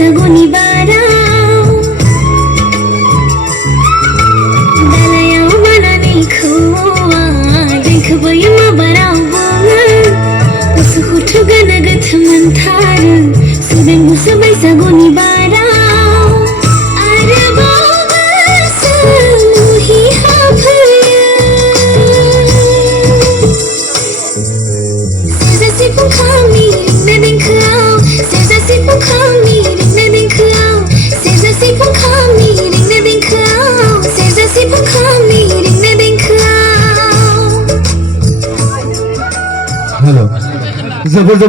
Saguni barau Dalayau manani khuwa Dekhbai ma barau bunga Usuhutu ganagat manthar Sudeng musabai saguni barau Arabau berseluhi hafaya Sezasi pun kami Nebeng kau Sezasi pun kami hello जबरदस्त